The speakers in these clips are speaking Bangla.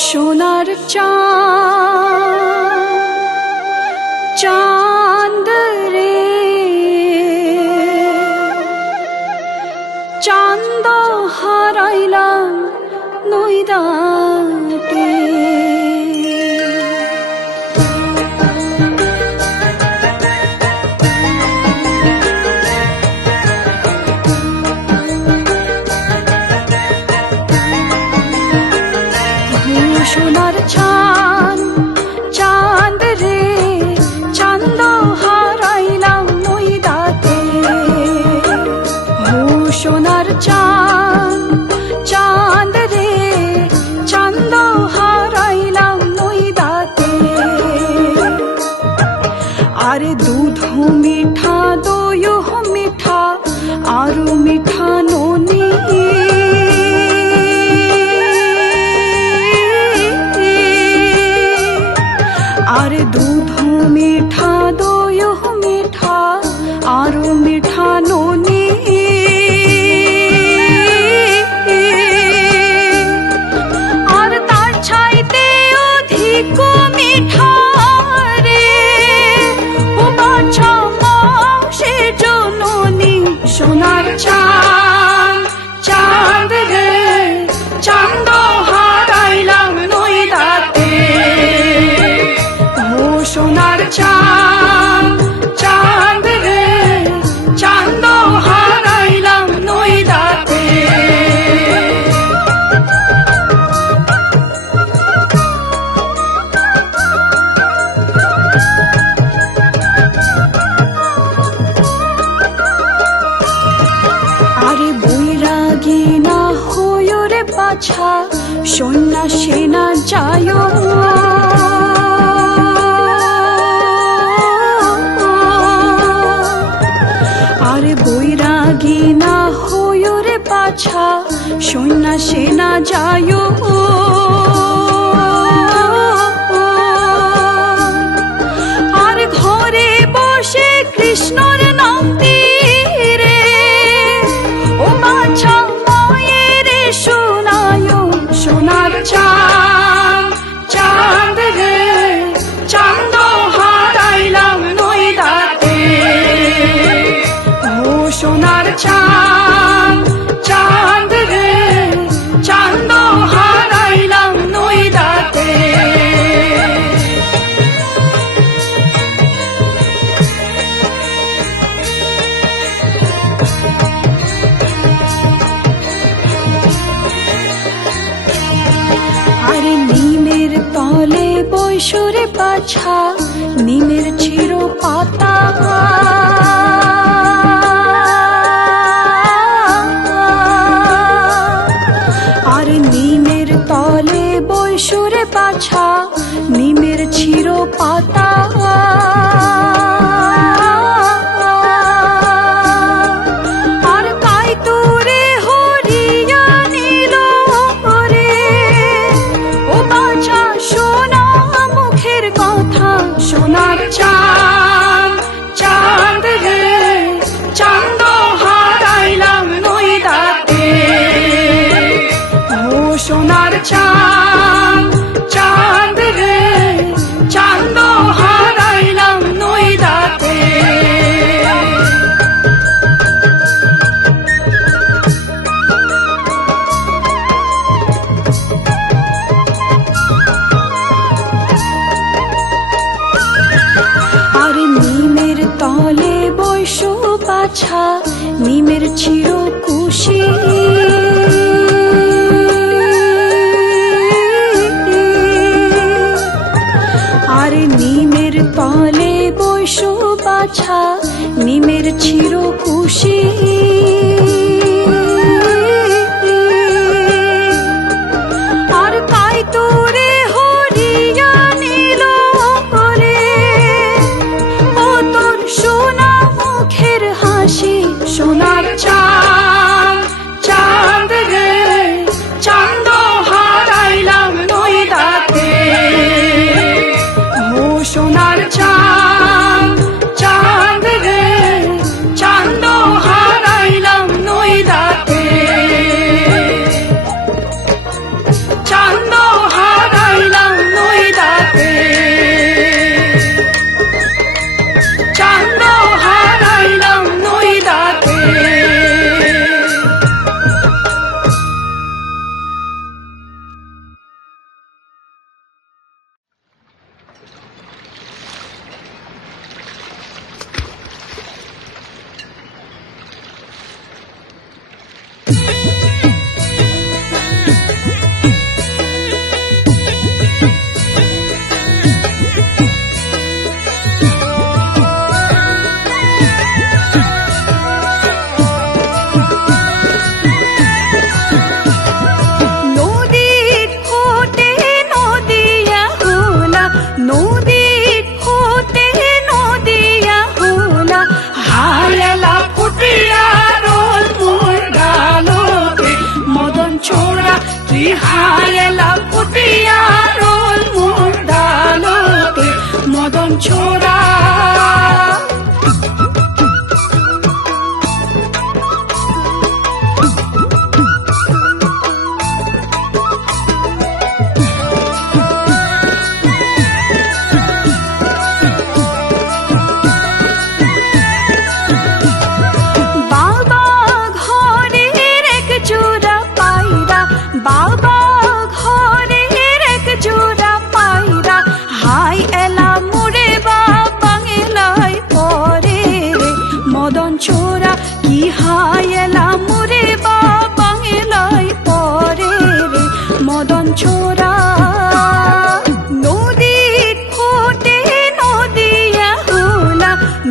সোনার চাঁদ রে চাঁদ হারাইলাম নইদাতে সোনার চাঁদ রে চাঁদ হারাইলাম নইদাতে সোনার চাঁদ রে চাঁদ হারাইলাম নইদাতে আরে দুধ মিঠা দই মিঠা আরো মিঠা ননি আরে দুধ মিঠা দই মিঠা আরো মিঠা ননি আর তার চাইতে অধিক মিঠা রে ও বাছা সে জননী সোনার চাঁদ রে চাঁদ হারাইলাম নইদাতে সোনার চাঁদ রে চাঁদ হারাইলাম নইদাতে আরে বৈরাগী না হইও রে বাছা সন্ন্যাসী না যায় আরে বৈরাগী না হইও রে বাছা সন্ন্যাসী না যায় আর ঘরে বসে কৃষ্ণর নাম তীরে ও বাছা মায়ের শোনায় সোনার চাঁদ রে চাঁদ হারাইলাম নইদাতে সোনার চাঁদ রে চাঁদ হারাইলাম নইদাতে আরে নিমের তলে বৈশরে বাছা নিমের চির পাতা আরে নিমের তলে বৈশরে বাছা নিমের চির পাতা আর তাই তোরে হরিয়া নিল রে ও বাছা সোনা মুখের কথা সোনার চাঁদ রে চাঁদ হারাইলাম নইদাতে সোনার চাঁদ রে চাঁদ হারাইলাম নইদাতে আরে নিমের তলে বৈশ বাছা নিমের চির কুশি আরে নিমের তলে বৈশ বাছা নিমের চির কুশি আর তাই তোরে হরিয়া নিল রে ও তোর সোনা মুখের হাসি সোনার চাঁদ রে চাঁদ হারাইলাম নইদাতে সোনার চাঁদ রে চাঁদ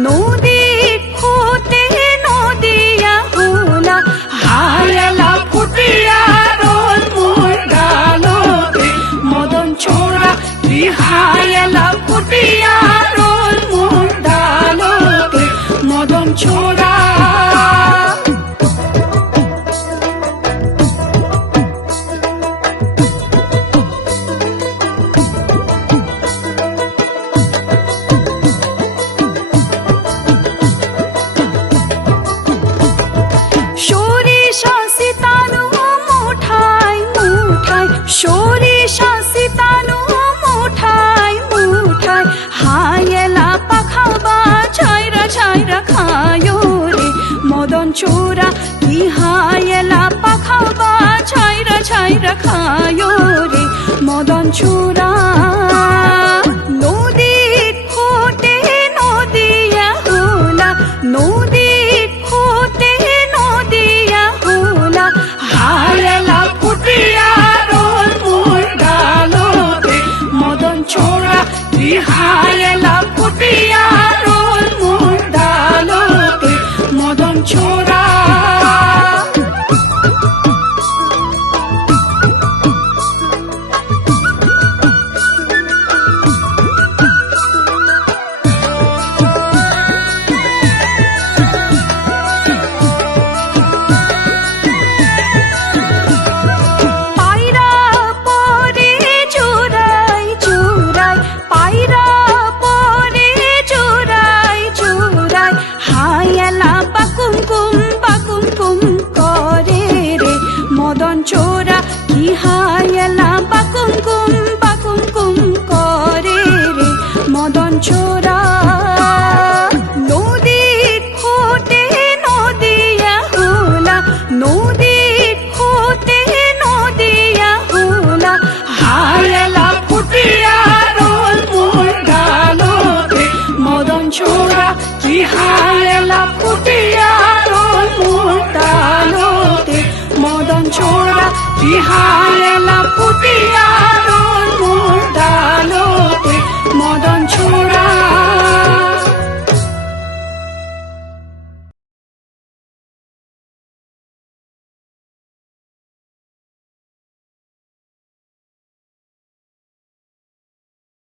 নদীর হতে নদিয়া হোলা হায়লা ফুটিয়া রোল মোর গালতে মদন ছোড়া কি হায়লা ফুটিয়া রোল মোর গালতে মদন ছোড়া সরিষা সিতানু মুঠাই মুঠাই সরিষা সিতানু মুঠাই মুঠাই হায়লা পাখাবা ছাইরা ছাইরা খায়ো রে মদন ছোড়া কি হায়লা পাখাবা ছাইরা ছাইরা খায়ো রে মদন ছোড়া নদীর হতে নদিয়া হোলা নদীর হতে নদিয়া হোলা হায়লা ফুটিয়া রোল মোর গালতে মদন ছোড়া কি হায়লা ফুটিয়া রোল মোর গালতে মদন ছোড়া পায়রা পরে চোরাই চোরাই পায়রা পরে চোরাই চোরাই হায়লা বাকুম করে রে মদন ছোড়া কি হায়লা বাকুম করে রে মদন ছোড়া নদীর হতে নদিয়া হোলা নদীর হতে নদিয়া হোলা হায়লা ফুটিয়া রোল মোর গালতে মদন ছোড়া কি হায়লা ফুটিয়া রোল মোর গালতে মদন ছোড়া কি